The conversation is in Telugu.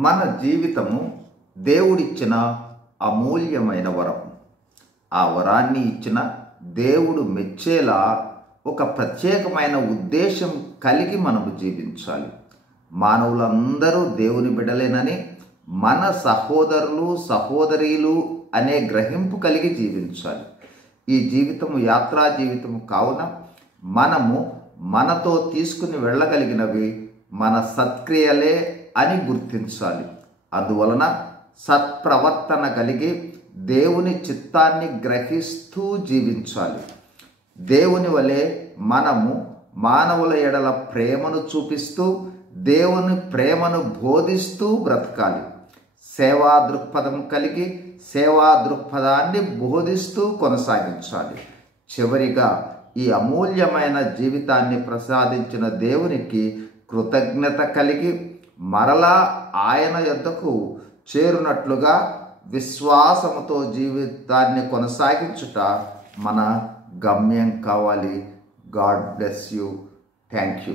మన జీవితము దేవుడిచ్చిన అమూల్యమైన వరం. ఆ వరాన్ని ఇచ్చిన దేవుడు మెచ్చేలా ఒక ప్రత్యేకమైన ఉద్దేశం కలిగి మనము జీవించాలి. మానవులందరూ దేవుని బిడ్డలేనని, మన సహోదరులు సహోదరీలు అనే గ్రహింపు కలిగి జీవించాలి. ఈ జీవితము యాత్రా జీవితము కావున మనము మనతో తీసుకుని వెళ్ళగలిగినవి మన సత్క్రియలే అని గుర్తించాలి. అందువలన సత్ప్రవర్తన కలిగి దేవుని చిత్తాన్ని గ్రహిస్తూ జీవించాలి. దేవుని వలె మనము మానవుల ఎడల ప్రేమను చూపిస్తూ దేవుని ప్రేమను బోధిస్తూ బ్రతకాలి. సేవా దృక్పథం కలిగి సేవా దృక్పథాన్ని బోధిస్తూ కొనసాగించాలి. చివరిగా ఈ అమూల్యమైన జీవితాన్ని ప్రసాదించిన దేవునికి కృతజ్ఞత కలిగి మరలా ఆయన యొద్దకు చేరునట్లుగా విశ్వాసముతో జీవితాన్ని కొనసాగించుట మన గమ్యం కావాలి. God bless you. Thank you.